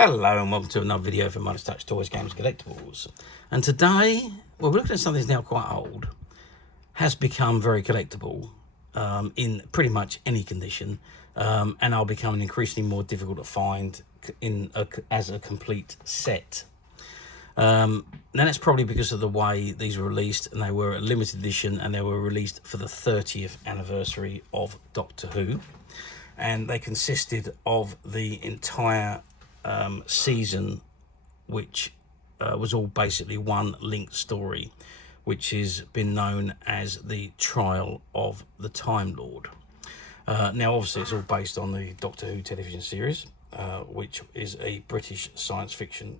Hello and welcome to another video from Midas Touch Toys, Games, Collectibles. And today, well, we're looking at something that's now quite old, has become very collectible in pretty much any condition, and are becoming increasingly more difficult to find as a complete set. Now that's probably because of the way these were released, and they were a limited edition, and they were released for the 30th anniversary of Doctor Who, and they consisted of the entire season, which was all basically one linked story, which has been known as the Trial of the Time Lord. Now obviously it's all based on the Doctor Who television series, which is a British science fiction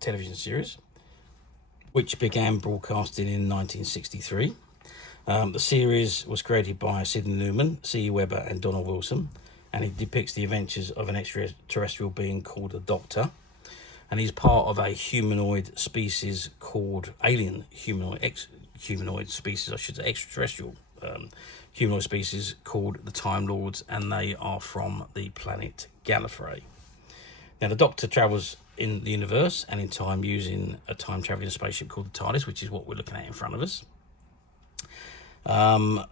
television series which began broadcasting in 1963. The series was created by Sidney Newman, C.E. Webber and Donald Wilson, and it depicts the adventures of an extraterrestrial being called a Doctor, and he's part of a humanoid species called extraterrestrial humanoid species called the Time Lords, and they are from the planet Gallifrey. Now the Doctor travels in the universe and in time using a time-traveling spaceship called the Tardis, which is what we're looking at in front of us,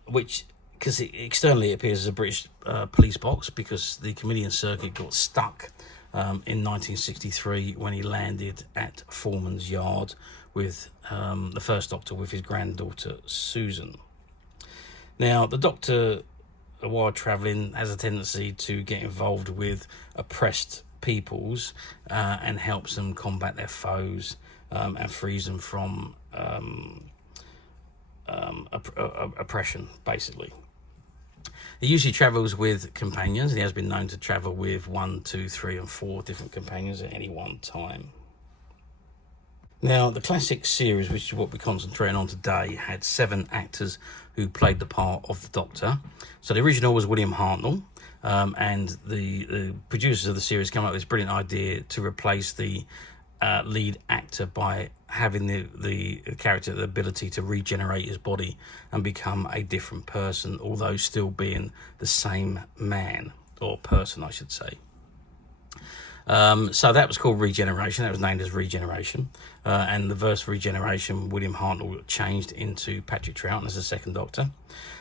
which, because externally it appears as a British police box, because the Chameleon Circuit got stuck in 1963 when he landed at Foreman's Yard with the first Doctor with his granddaughter Susan. Now the Doctor, while travelling, has a tendency to get involved with oppressed peoples and helps them combat their foes and frees them from oppression, basically. He usually travels with companions, and he has been known to travel with 1, 2, 3 and 4 different companions at any one time. Now the classic series, which is what we're concentrating on today, had 7 actors who played the part of the Doctor. So the original was William Hartnell, and the producers of the series came up with this brilliant idea to replace the lead actor by having the character the ability to regenerate his body and become a different person, although still being the same man, or person I should say. So that was called Regeneration. That was named as Regeneration, and the verse Regeneration, William Hartnell changed into Patrick Troughton as the second Doctor.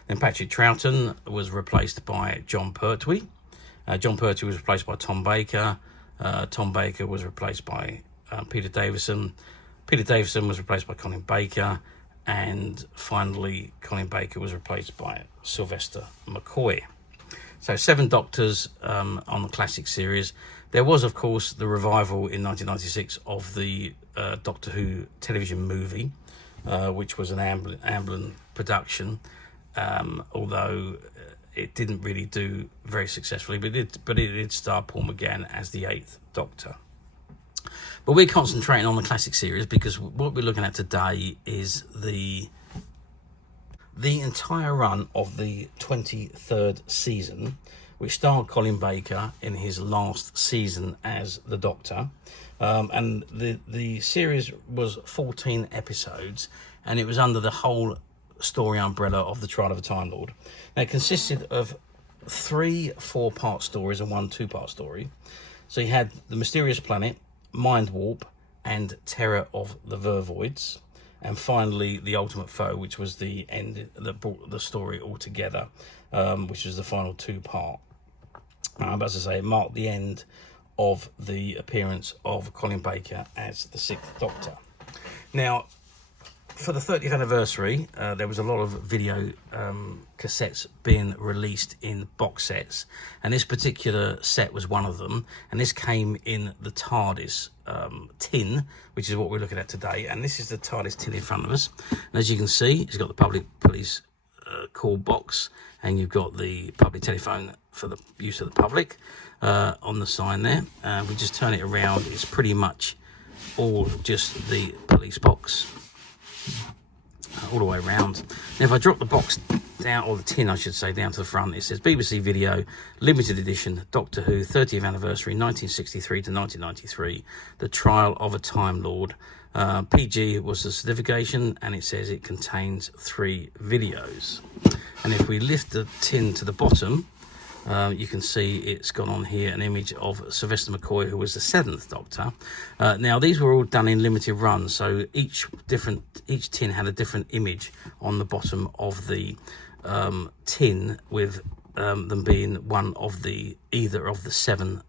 Then Patrick Troughton was replaced by Jon Pertwee. Jon Pertwee was replaced by Tom Baker. Tom Baker was replaced by Peter Davison. Peter Davison was replaced by Colin Baker, and finally Colin Baker was replaced by Sylvester McCoy. So 7 Doctors on the classic series. There was, of course, the revival in 1996 of the Doctor Who television movie, which was an Amblin production, although it didn't really do very successfully, but it did star Paul McGann as the 8th Doctor. But we're concentrating on the classic series because what we're looking at today is the entire run of the 23rd season, which starred Colin Baker in his last season as the Doctor. And the series was 14 episodes, and it was under the whole story umbrella of the Trial of the Time Lord. Now it consisted of 3 4-part stories and 1 2-part story. So you had The Mysterious Planet, Mindwarp, and Terror of the Vervoids, and finally The Ultimate Foe, which was the end that brought the story all together, which was the final 2-part. But as I say, it marked the end of the appearance of Colin Baker as the 6th Doctor. Now, for the 30th anniversary, there was a lot of video cassettes being released in box sets, and this particular set was one of them, and this came in the Tardis tin, which is what we're looking at today. And this is the Tardis tin in front of us, and as you can see, it's got the public police call box, and you've got the public telephone for the use of the public on the sign there. We just turn it around, it's pretty much all just the police box all the way around. Now if I drop the box down, or the tin I should say, down to the front, it says BBC Video Limited Edition Doctor Who 30th Anniversary 1963 to 1993, The Trial of a Time Lord. PG was the certification, and it says it contains 3 videos. And if we lift the tin to the bottom, you can see it's got on here an image of Sylvester McCoy, who was the 7th Doctor. Now these were all done in limited runs, so each tin had a different image on the bottom of the tin, with them being one of either of the 7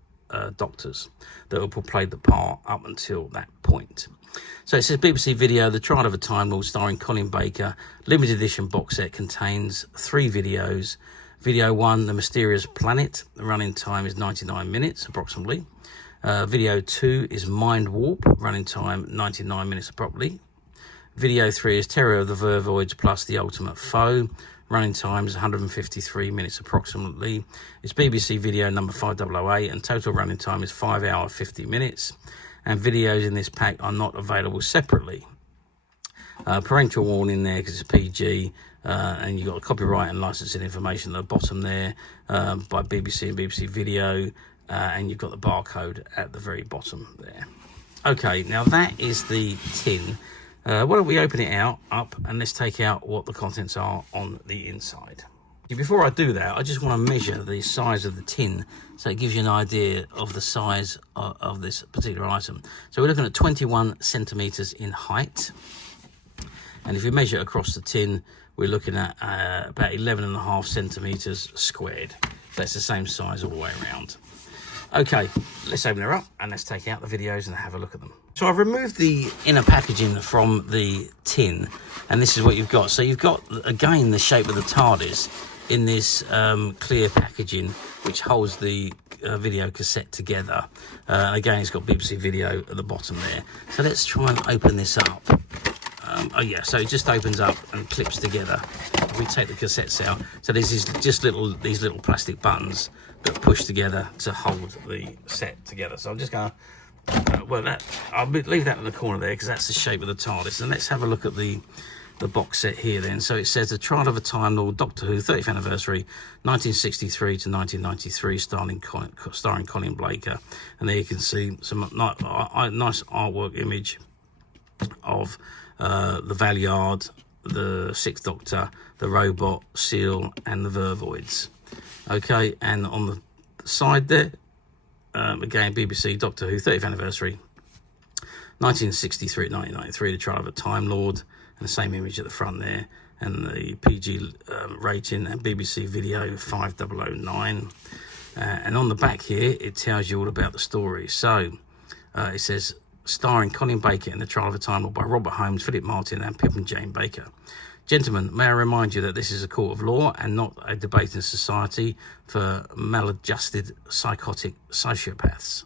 Doctors that have played the part up until that point. So it says BBC Video, The Trial of a Time Lord, starring Colin Baker. Limited edition box set contains 3 videos. Video 1, The Mysterious Planet. The running time is 99 minutes approximately. Video 2 is Mindwarp. Running time 99 minutes approximately. Video 3 is Terror of the Vervoids plus The Ultimate Foe. Running time is 153 minutes approximately. It's BBC Video number 5008, and total running time is 5 hours 50 minutes. And videos in this pack are not available separately. Parental warning there because it's PG, and you've got a copyright and licensing information at the bottom there by BBC and BBC Video, and you've got the barcode at the very bottom there. Okay, now that is the tin. Why don't we open it up and let's take out what the contents are on the inside. Before I do that, I just want to measure the size of the tin so it gives you an idea of the size of this particular item. So we're looking at 21 centimeters in height, and if you measure across the tin, we're looking at about 11.5 centimeters squared. So that's the same size all the way around. Okay, let's open her up and let's take out the videos and have a look at them. So I've removed the inner packaging from the tin, and this is what you've got. So you've got, again, the shape of the TARDIS in this clear packaging, which holds the video cassette together. Again, it's got BBC Video at the bottom there. So let's try and open this up. Oh yeah, so it just opens up and clips together. If we take the cassettes out, so this is just these little plastic buttons that push together to hold the set together. So I'm just going to, I'll leave that in the corner there because that's the shape of the TARDIS. And let's have a look at the box set here then. So it says The Trial of a Time Lord, Doctor Who, 30th anniversary, 1963 to 1993, starring Colin Baker. And there you can see some nice artwork image of the Valeyard, the 6th Doctor, the robot, Seal, and the Vervoids. Okay, and on the side there, again, BBC Doctor Who, 30th anniversary, 1963 to 1993, The Trial of a Time Lord, and the same image at the front there, and the PG rating, and BBC Video 5009. And on the back here, it tells you all about the story. So it says, starring Colin Baker in The Trial of a Time Lord by Robert Holmes, Philip Martin, and Pip and Jane Baker. Gentlemen, may I remind you that this is a court of law and not a debating society for maladjusted psychotic sociopaths.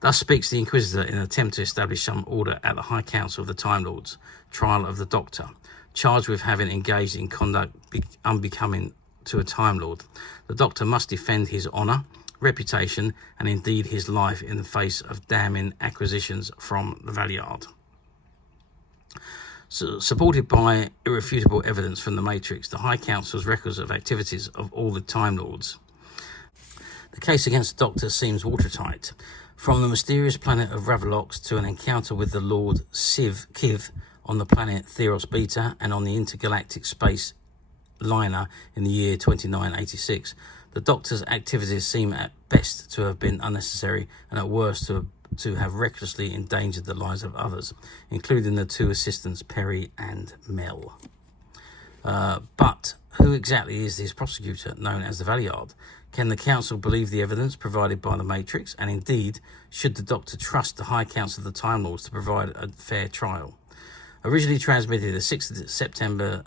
Thus speaks the Inquisitor in an attempt to establish some order at the High Council of the Time Lords, trial of the Doctor, charged with having engaged in conduct unbecoming to a Time Lord. The Doctor must defend his honour, reputation, and indeed his life in the face of damning acquisitions from the Valeyard. So, supported by irrefutable evidence from the Matrix, the High Council's records of activities of all the Time Lords. The case against the Doctor seems watertight. From the mysterious planet of Ravalox to an encounter with the Lord Kiv on the planet Theros Beta and on the intergalactic space liner in the year 2986, the Doctor's activities seem at best to have been unnecessary and at worst to have recklessly endangered the lives of others, including the 2 assistants, Peri and Mel. But who exactly is this prosecutor known as the Valeyard? Can the Council believe the evidence provided by the Matrix? And indeed, should the Doctor trust the High Council of the Time Lords to provide a fair trial? Originally transmitted the 6th of September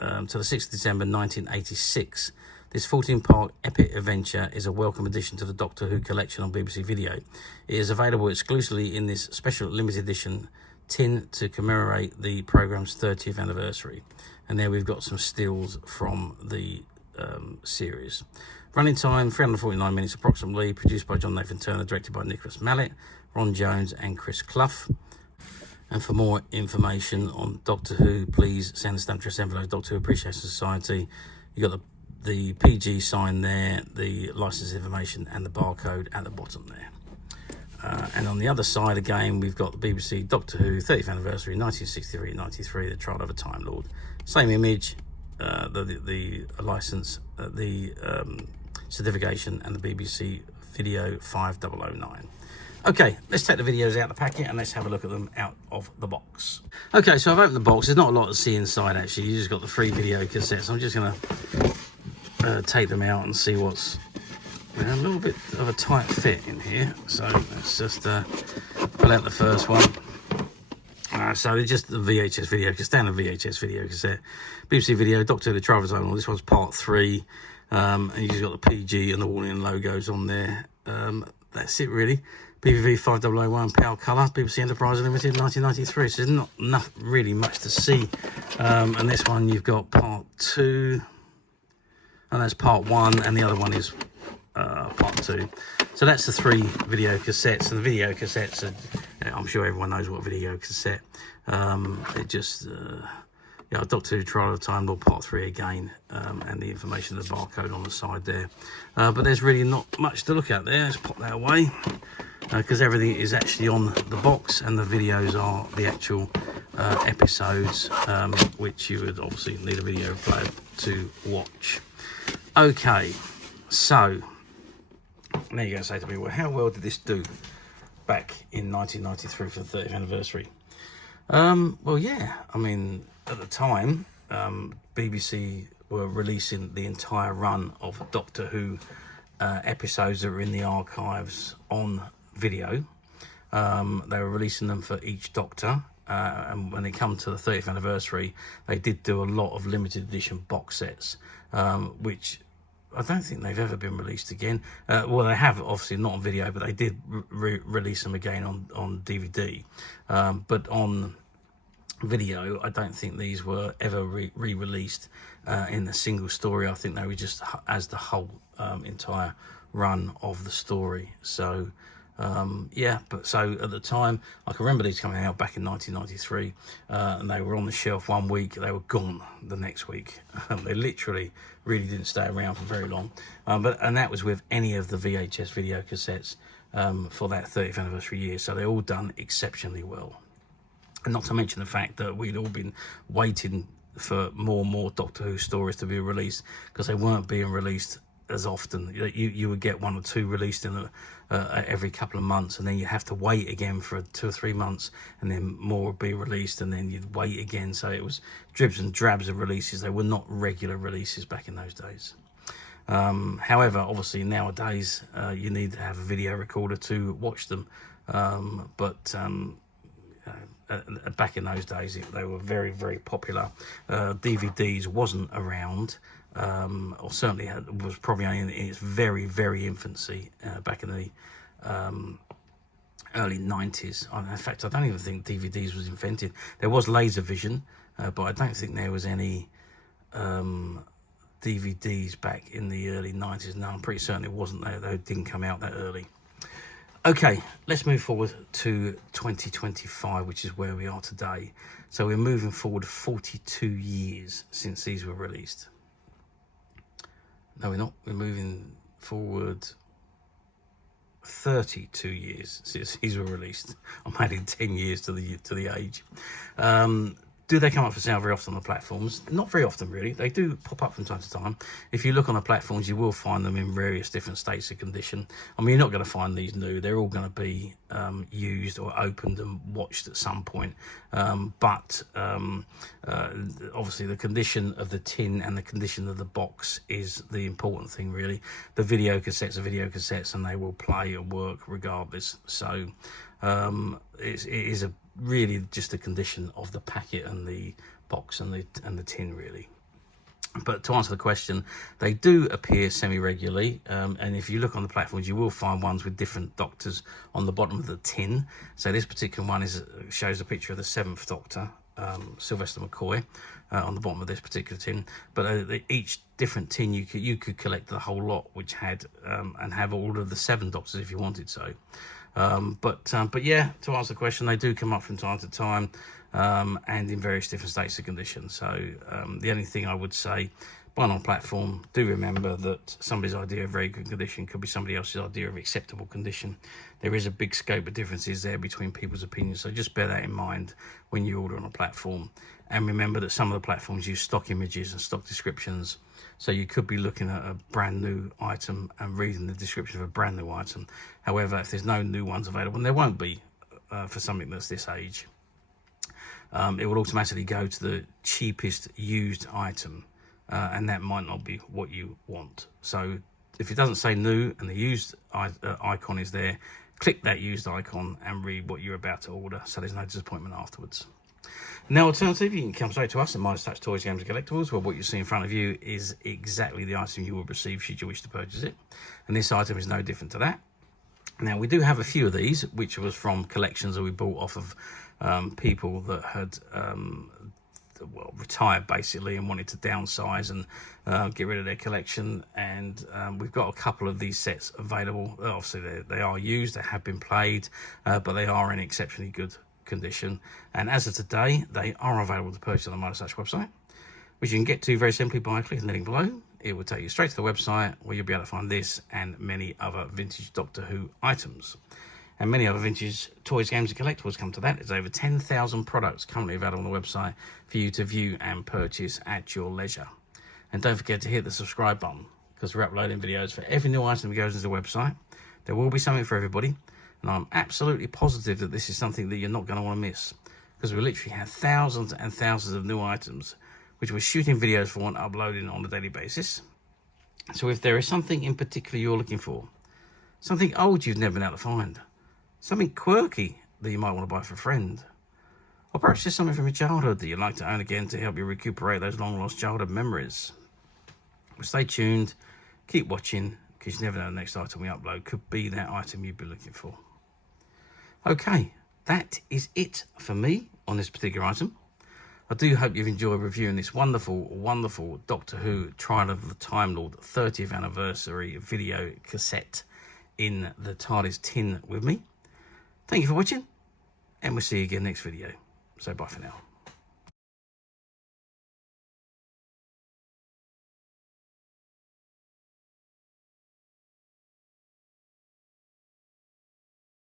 to the 6th of December 1986, this 14-part epic adventure is a welcome addition to the Doctor Who collection on BBC Video. It is available exclusively in this special limited edition tin to commemorate the programme's 30th anniversary. And there we've got some stills from the series. Running time, 349 minutes approximately, produced by John Nathan Turner, directed by Nicholas Mallet, Ron Jones and Chris Clough. And for more information on Doctor Who, please send a stamp address envelope, Doctor Who Appreciation Society. You've got the PG sign there, the license information and the barcode at the bottom there. And on the other side again, we've got the BBC Doctor Who 30th anniversary, 1963-93, The Trial of a Time Lord. Same image, the license, certification, and the BBC Video 5009. Okay, let's take the videos out of the packet and let's have a look at them out of the box. Okay, so I've opened the box. There's not a lot to see inside, actually. You just got the 3 video cassettes. I'm just going to take them out and see what's a little bit of a tight fit in here. So let's just pull out the first one. So it's just the VHS video, standard VHS video cassette. BBC Video, Doctor, the Travel Zone. This one's part 3. And you just got the PG and the warning logos on there. That's it, really. BBV 5001, Power Colour, BBC Enterprise Limited, 1993. So there's not really much to see. And this one, you've got part 2. And that's part 1. And the other one is part 2. So that's the 3 video cassettes. And the video cassettes are, I'm sure everyone knows what video cassette. It just, yeah, Doctor Who Trial of Time Lord part 3 again, and the information of the barcode on the side there. But there's really not much to look at there. Let's pop that away, because everything is actually on the box, and the videos are the actual episodes, which you would obviously need a video player to watch. Okay, so now you're going to say to me, well, how well did this do back in 1993 for the 30th anniversary? Well, yeah, I mean, at the time, BBC were releasing the entire run of Doctor Who episodes that were in the archives on video. They were releasing them for each Doctor, and when they come to the 30th anniversary, they did do a lot of limited edition box sets, which I don't think they've ever been released again. Well, they have, obviously not on video, but they did release them again on DVD. But on video, I don't think these were ever re-released in a single story. I think they were just as the whole entire run of the story. So yeah, but so at the time, I can remember these coming out back in 1993, and they were on the shelf one week, they were gone the next week. They literally really didn't stay around for very long. And that was with any of the VHS video cassettes for that 30th anniversary year. So they're all done exceptionally well. And not to mention the fact that we'd all been waiting for more and more Doctor Who stories to be released, because they weren't being released as often. You would get 1 or 2 released in every couple of months, and then you have to wait again for 2 or 3 months, and then more would be released, and then you'd wait again. So it was dribs and drabs of releases. They were not regular releases back in those days. However, obviously nowadays you need to have a video recorder to watch them, back in those days they were very, very popular. DVDs wasn't around, or certainly was probably only in its very, very infancy back in the early 90s. In fact, I don't even think DVDs was invented. There was Laservision, but I don't think there was any DVDs back in the early 90s. No, I'm pretty certain it wasn't there, though. It didn't come out that early. Okay, let's move forward to 2025, which is where we are today. So we're moving forward 42 years since these were released. No, we're not. We're moving forward 32 years since these were released. I'm adding 10 years to the age. Do they come up for sale very often on the platforms? Not very often, really. They do pop up from time to time. If you look on the platforms, you will find them in various different states of condition. I mean, you're not going to find these new. They're all going to be used or opened and watched at some point. But obviously, the condition of the tin and the condition of the box is the important thing, really. The video cassettes are video cassettes, and they will play and work regardless. So it is really just the condition of the packet and the box and the tin, really. But to answer the question, they do appear semi-regularly, and if you look on the platforms, you will find ones with different Doctors on the bottom of the tin. So this particular one shows a picture of the 7th Doctor, Sylvester McCoy, on the bottom of this particular tin. But each different tin, you could collect the whole lot, which had and have all of the 7 Doctors if you wanted so. But yeah, to answer the question, they do come up from time to time, and in various different states of condition. So the only thing I would say, buying on a platform, do remember that somebody's idea of very good condition could be somebody else's idea of acceptable condition. There is a big scope of differences there between people's opinions, so just bear that in mind when you order on a platform. And remember that some of the platforms use stock images and stock descriptions, so you could be looking at a brand new item and reading the description of a brand new item. However, if there's no new ones available, and there won't be for something that's this age, it will automatically go to the cheapest used item, and that might not be what you want. So if it doesn't say new and the used icon is there, click that used icon and read what you're about to order, so there's no disappointment afterwards. Now, alternatively, you can come straight to us at Midas Touch Toys, Games and Collectibles, where what you see in front of you is exactly the item you will receive should you wish to purchase it, and this item is no different to that. Now, we do have a few of these, which was from collections that we bought off of people that had retired basically and wanted to downsize and get rid of their collection. And we've got a couple of these sets available. Obviously, they are used, they have been played, but they are in exceptionally good condition. And as of today, they are available to purchase on the Midas Touch website, which you can get to very simply by clicking the link below. It will take you straight to the website where you'll be able to find this and many other vintage Doctor Who items. And many other vintage toys, games and collectibles come to that. There's over 10,000 products currently available on the website for you to view and purchase at your leisure. And don't forget to hit the subscribe button, because we're uploading videos for every new item that goes into the website. There will be something for everybody. And I'm absolutely positive that this is something that you're not going to want to miss, because we literally have thousands and thousands of new items which we're shooting videos for and uploading on a daily basis. So if there is something in particular you're looking for, something old you've never been able to find, something quirky that you might want to buy for a friend, or perhaps just something from your childhood that you'd like to own again to help you recuperate those long lost childhood memories, well, stay tuned, keep watching, because you never know the next item we upload could be that item you've been looking for. Okay, that is it for me on this particular item. I do hope you've enjoyed reviewing this wonderful, wonderful Doctor Who Trial of the Time Lord 30th anniversary video cassette in the Tardis tin with me. Thank you for watching, and we'll see you again next video. So bye for now.